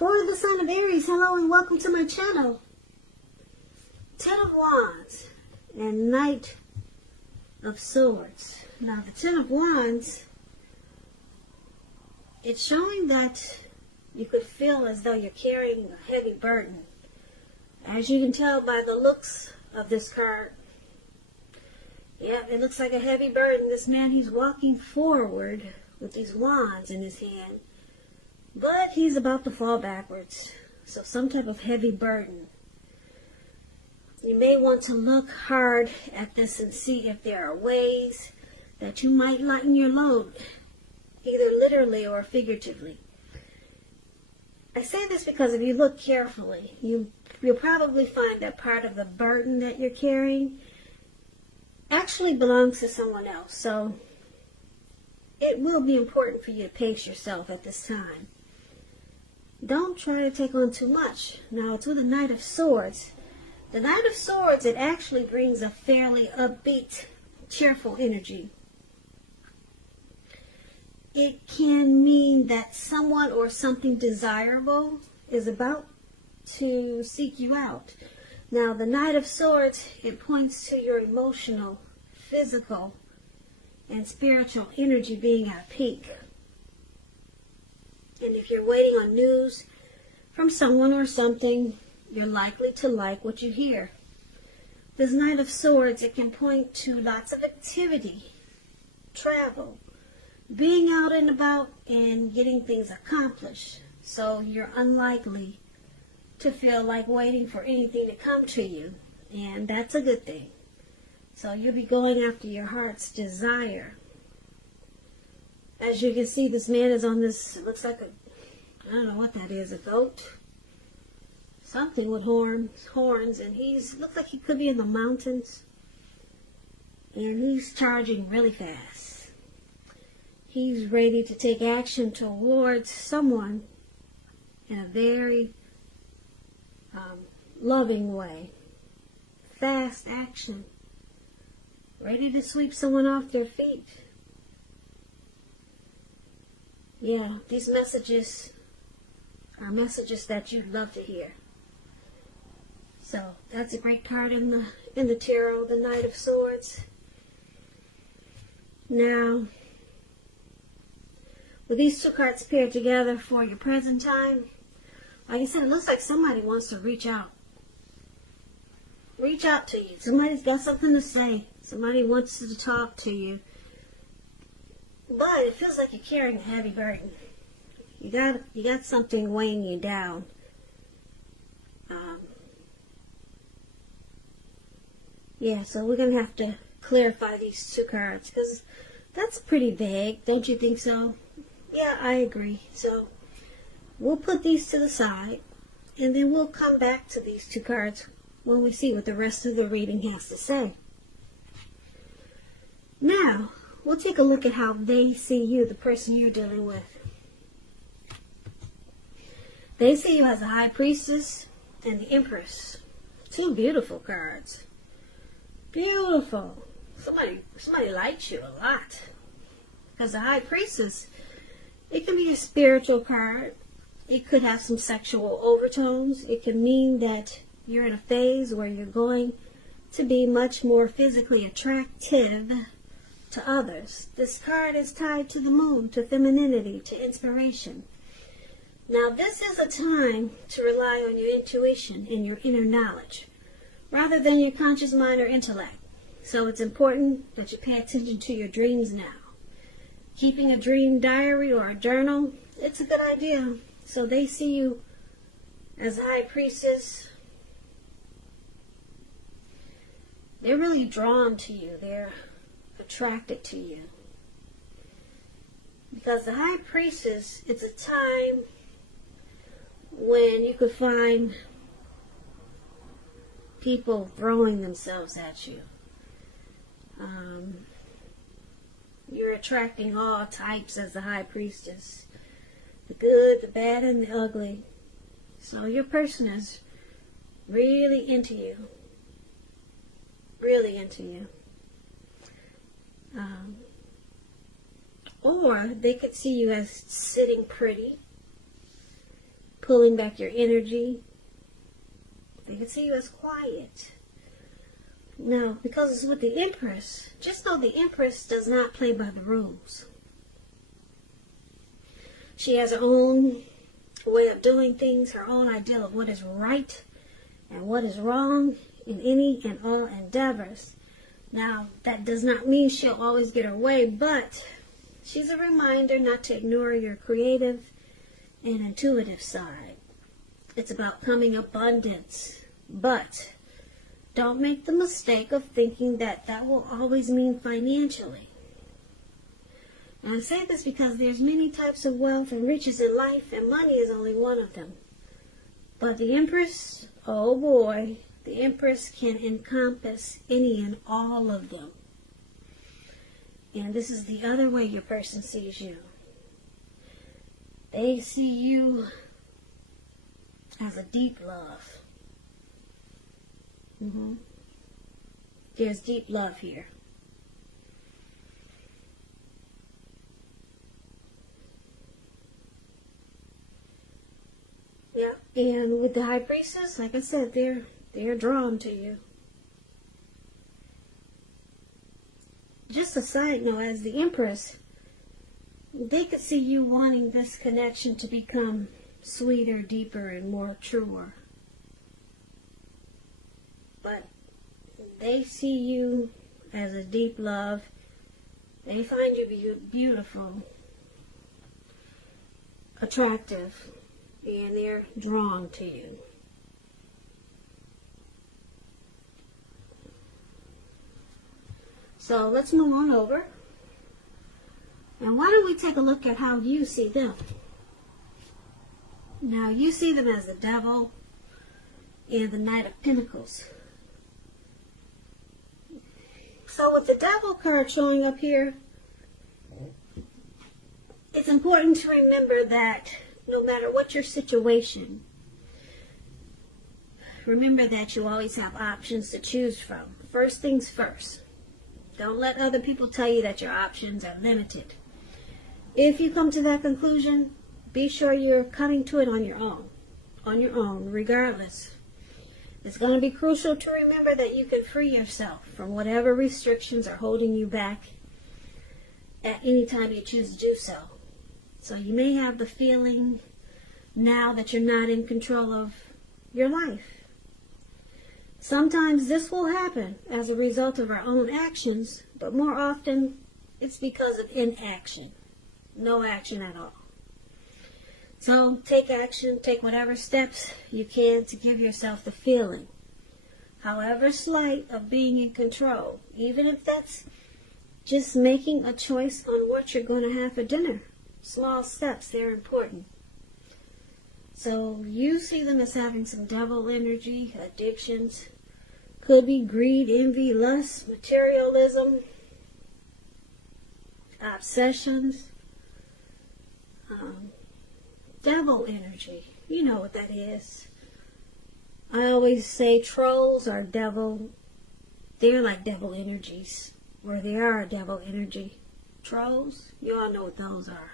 For the sign of Aries, hello and welcome to my channel. Ten of Wands and Knight of Swords. Now the Ten of Wands, it's showing that you could feel as though you're carrying a heavy burden. As you can tell by the looks of this card, yeah, it looks like a heavy burden. This man, he's walking forward with these wands in his hand, but he's about to fall backwards. So some type of heavy burden. You may want to look hard at this and see if there are ways that you might lighten your load, either literally or figuratively. I say this because if you look carefully, you'll probably find that part of the burden that you're carrying actually belongs to someone else. So it will be important for you to pace yourself at this time. Don't try to take on too much. Now, it's with the Knight of Swords. The Knight of Swords, it actually brings a fairly upbeat, cheerful energy. It can mean that someone or something desirable is about to seek you out. Now, the Knight of Swords, it points to your emotional, physical, and spiritual energy being at a peak. And if you're waiting on news from someone or something, you're likely to like what you hear. This Knight of Swords, it can point to lots of activity, travel, being out and about and getting things accomplished. So you're unlikely to feel like waiting for anything to come to you. And that's a good thing. So you'll be going after your heart's desire. As you can see, this man is on this, it looks like I don't know what that is, a goat? Something with horns, and looks like he could be in the mountains. And he's charging really fast. He's ready to take action towards someone in a very loving way. Fast action. Ready to sweep someone off their feet. Yeah, these messages are messages that you'd love to hear. So that's a great card in the tarot, the Knight of Swords. Now, with these two cards paired together for your present time, like I said, it looks like somebody wants to reach out. Reach out to you. Somebody's got something to say. Somebody wants to talk to you. But it feels like you're carrying a heavy burden. You got something weighing you down. Yeah, so we're going to have to clarify these two cards because that's pretty vague. Don't you think so? Yeah, I agree. So we'll put these to the side and then we'll come back to these two cards when we see what the rest of the reading has to say. Now, we'll take a look at how they see you, the person you're dealing with. They see you as a High Priestess and the Empress. Two beautiful cards. Beautiful. Somebody likes you a lot. Because the High Priestess, it can be a spiritual card. It could have some sexual overtones. It can mean that you're in a phase where you're going to be much more physically attractive to others. This card is tied to the moon, to femininity, to inspiration. Now, this is a time to rely on your intuition and your inner knowledge, rather than your conscious mind or intellect. So it's important that you pay attention to your dreams now. Keeping a dream diary or a journal, it's a good idea. So they see you as a High Priestess. They're really drawn to you. They're attracted to you. Because the High Priestess, it's a time when you could find people throwing themselves at you. You're attracting all types as the High Priestess. The good, the bad, and the ugly. So your person is really into you. Really into you. Or they could see you as sitting pretty, pulling back your energy. They can see you as quiet. Now, because it's with the Empress, just know the Empress does not play by the rules. She has her own way of doing things, her own ideal of what is right and what is wrong in any and all endeavors. Now, that does not mean she'll always get her way, but she's a reminder not to ignore your creative and intuitive side. It's about coming abundance, but don't make the mistake of thinking that that will always mean financially. And I say this because there's many types of wealth and riches in life, and money is only one of them. But the Empress, oh boy, the Empress can encompass any and all of them. And this is the other way your person sees you. They see you as a deep love. There's deep love here. Yeah, and with the High Priestess, like I said, they're drawn to you. Just a side note, as the Empress, they could see you wanting this connection to become sweeter, deeper, and more truer. But they see you as a deep love. They find you beautiful, attractive, and they're drawn to you. So let's move on over. And why don't we take a look at how you see them? Now, you see them as the Devil and the Knight of Pentacles. So with the Devil card showing up here, it's important to remember that no matter what your situation, remember that you always have options to choose from. First things first. Don't let other people tell you that your options are limited. If you come to that conclusion, be sure you're coming to it on your own, regardless. It's going to be crucial to remember that you can free yourself from whatever restrictions are holding you back at any time you choose to do so. So you may have the feeling now that you're not in control of your life. Sometimes this will happen as a result of our own actions, but more often it's because of inaction. No action at all. So take action, take whatever steps you can to give yourself the feeling, however slight, of being in control, even if that's just making a choice on what you're going to have for dinner. Small steps, they're important. So you see them as having some devil energy, addictions. Could be greed, envy, lust, materialism, obsessions. Devil energy. You know what that is. I always say trolls are devil. They're like devil energies. Where they are a devil energy. Trolls, you all know what those are.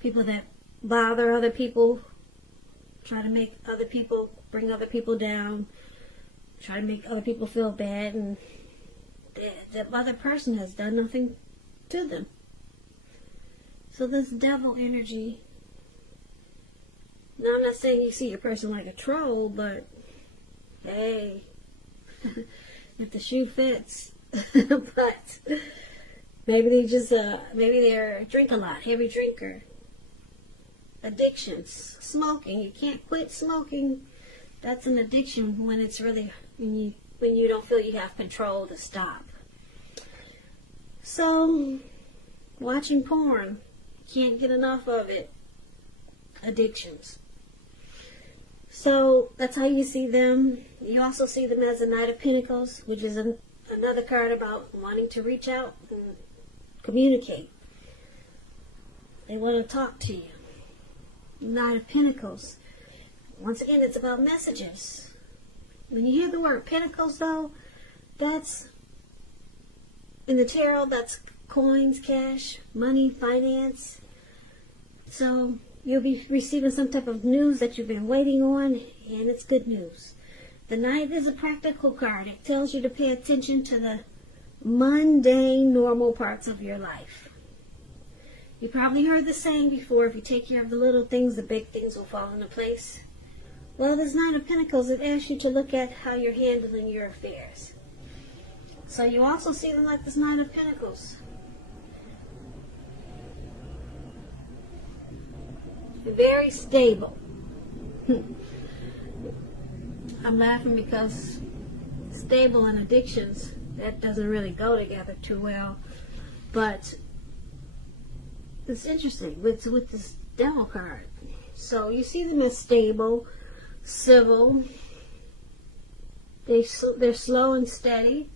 People that bother other people, try to make other people, bring other people down, try to make other people feel bad, and the other person has done nothing to them. So this devil energy, now I'm not saying you see your person like a troll, but hey, if the shoe fits. But maybe they just, maybe they're drink a lot, heavy drinker. Addictions, smoking. You can't quit smoking. That's an addiction when it's really, when you don't feel you have control to stop. So, watching porn, can't get enough of it. Addictions. So that's how you see them. You also see them as a Knight of Pentacles, which is another card about wanting to reach out and communicate. They want to talk to you. Knight of Pentacles. Once again, it's about messages. When you hear the word Pentacles, though, that's, in the tarot, that's coins, cash, money, finance. So You'll be receiving some type of news that you've been waiting on, and it's good news. The Knight is a practical card. It tells you to pay attention to the mundane, normal parts of your life. You probably heard the saying before, if you take care of the little things, the big things will fall into place. Well, this Knight of Pentacles, it asks you to look at how you're handling your affairs. So you also see them like this Knight of Pentacles. Very stable. I'm laughing because stable and addictions, that doesn't really go together too well. But it's interesting with this Devil card. So you see them as stable, civil. They're slow and steady.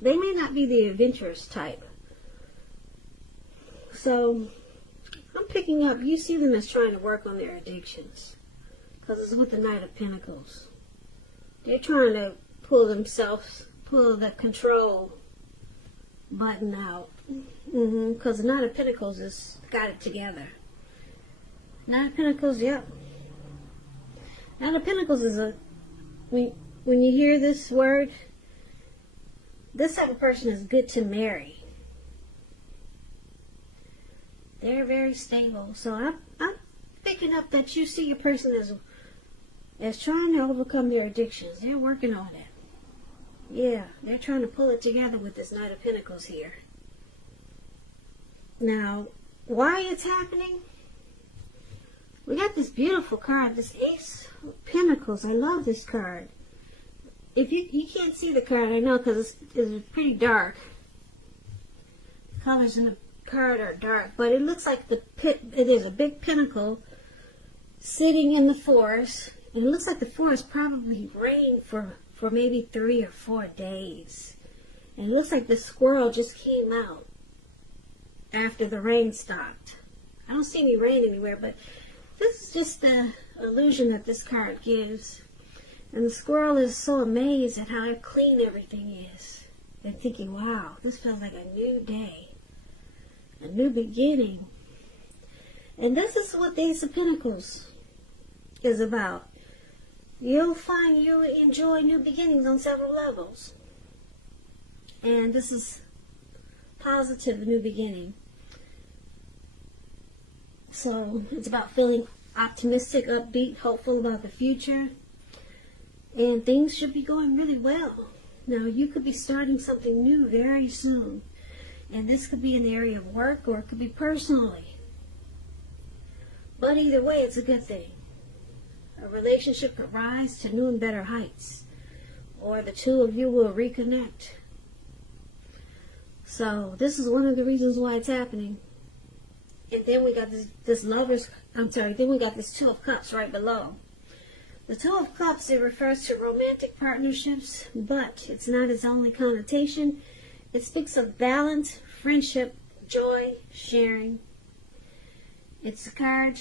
They may not be the adventurous type. So I'm picking up, you see them as trying to work on their addictions. Because it's with the Knight of Pentacles. They're trying to pull the control button out. Because the Knight of Pentacles has got it together. Knight of Pentacles, yep. Knight of Pentacles is when you hear this word, this type of person is good to marry. They're very stable. So I'm picking up that you see a person as trying to overcome their addictions. They're working on it. Yeah, they're trying to pull it together with this Knight of Pentacles here. Now, why it's happening? We got this beautiful card, this Ace of Pentacles. I love this card. If you can't see the card, I know, because it's pretty dark. The colors in the card are dark, but it looks like there's a big pentacle sitting in the forest, and it looks like the forest probably rained for maybe 3 or 4 days, and it looks like the squirrel just came out after the rain stopped. I don't see any rain anywhere, but this is just the illusion that this card gives. And the squirrel is so amazed at how clean everything is, and thinking, wow, this feels like a new day. A new beginning. And this is what the Ace of Pentacles is about. You'll find you enjoy new beginnings on several levels. And this is positive new beginning. So it's about feeling optimistic, upbeat, hopeful about the future. And things should be going really well. Now you could be starting something new very soon. And this could be in the area of work, or it could be personally. But either way, it's a good thing. A relationship could rise to new and better heights. Or the two of you will reconnect. So this is one of the reasons why it's happening. And then we got then we got this Two of Cups right below. The Two of Cups, it refers to romantic partnerships, but it's not its only connotation. It speaks of balance, friendship, joy, sharing. It's a card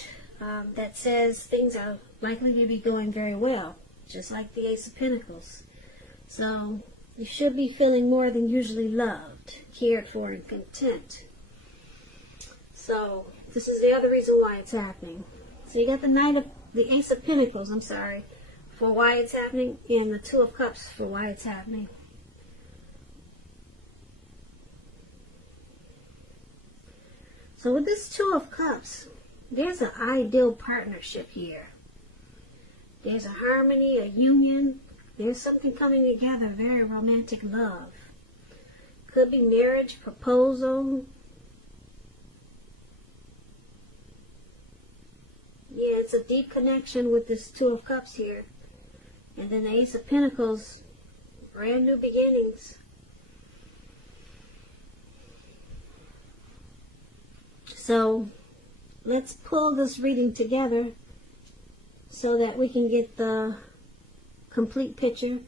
that says things are likely to be going very well, just like the Ace of Pentacles. So you should be feeling more than usually loved, cared for, and content. So this is the other reason why it's happening. So you got the Ace of Pentacles, for why it's happening, and the Two of Cups for why it's happening. So with this Two of Cups, there's an ideal partnership here. There's a harmony, a union. There's something coming together, very romantic love. Could be marriage, proposal. Yeah, it's a deep connection with this Two of Cups here. And then the Ace of Pentacles, brand new beginnings. So let's pull this reading together so that we can get the complete picture.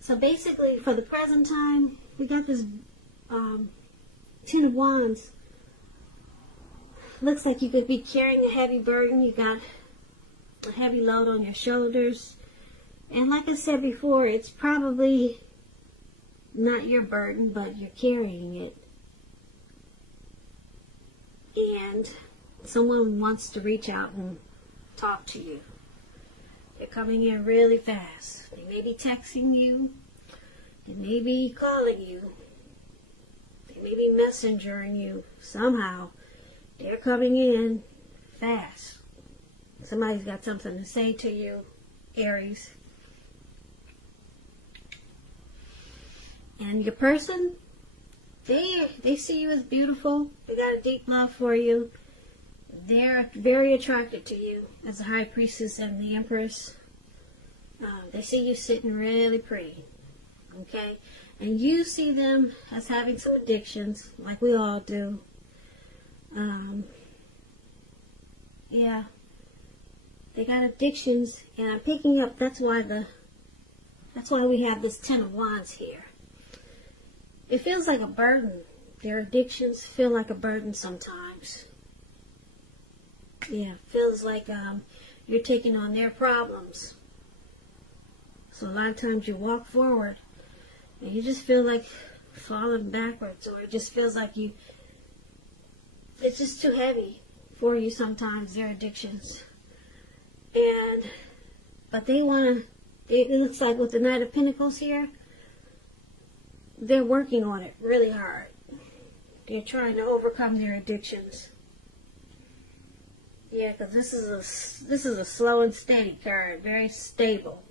So basically, for the present time, we got this Ten of Wands. Looks like you could be carrying a heavy burden. You got a heavy load on your shoulders. And like I said before, it's probably not your burden, but you're carrying it. and someone wants to reach out and talk to you. They're coming in really fast. They may be texting you. They may be calling you. They may be messengering you somehow. They're coming in fast. Somebody's got something to say to you, Aries. And your person, they see you as beautiful. They got a deep love for you. They're very attracted to you as the High Priestess and the Empress. They see you sitting really pretty. Okay? And you see them as having some addictions, like we all do. Yeah. They got addictions, and I'm picking up, that's why we have this Ten of Wands here. It feels like a burden. Their addictions feel like a burden sometimes. Yeah, feels like you're taking on their problems. So a lot of times you walk forward and you just feel like falling backwards, or it just feels like it's just too heavy for you sometimes, their addictions. But they want to, it looks like with the Knight of Pentacles here, they're working on it really hard. They're trying to overcome their addictions. Yeah, because this is a slow and steady card, very stable,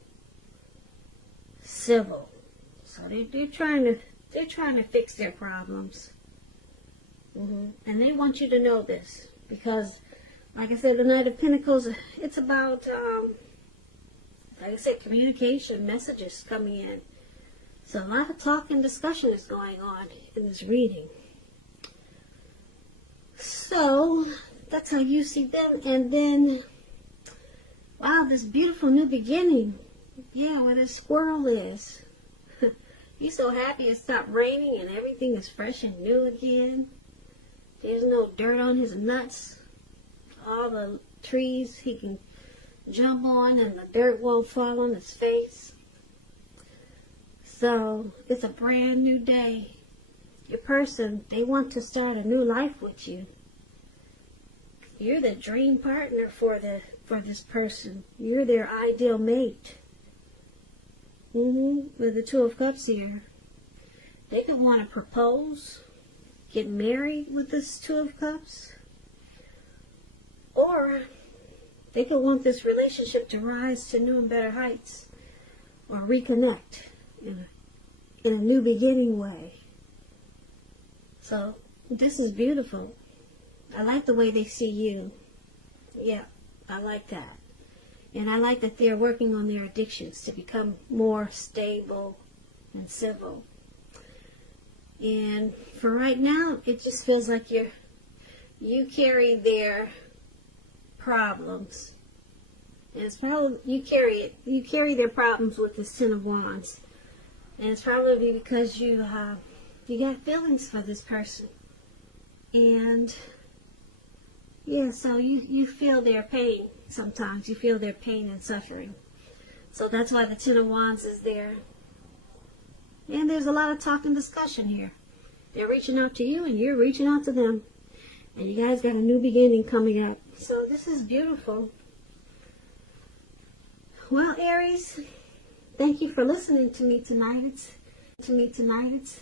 civil. So they're trying to fix their problems. And they want you to know this, because, like I said, the Knight of Pentacles, it's about, like I said, communication, messages coming in. So a lot of talk and discussion is going on in this reading. So that's how you see them. And then, wow, this beautiful new beginning. Yeah, where the squirrel is. You're so happy it stopped raining and everything is fresh and new again. There's no dirt on his nuts. All the trees he can jump on and the dirt won't fall on his face. So it's a brand new day. Your person, they want to start a new life with you. You're the dream partner for this person. You're their ideal mate. With the Two of Cups here. They could want to propose, get married with this Two of Cups. Or they could want this relationship to rise to new and better heights. Or reconnect in a new beginning way. So this is beautiful. I like the way they see you. Yeah, I like that. And I like that they're working on their addictions to become more stable and civil. And for right now, it just feels like you carry their problems. And it's probably you carry their problems with the Ten of Wands. And it's probably because you got feelings for this person. And yeah, so you feel their pain sometimes. You feel their pain and suffering. So that's why the Ten of Wands is there. And there's a lot of talk and discussion here. They're reaching out to you and you're reaching out to them. And you guys got a new beginning coming up. So this is beautiful. Well, Aries, thank you for listening to me tonight. To me tonight.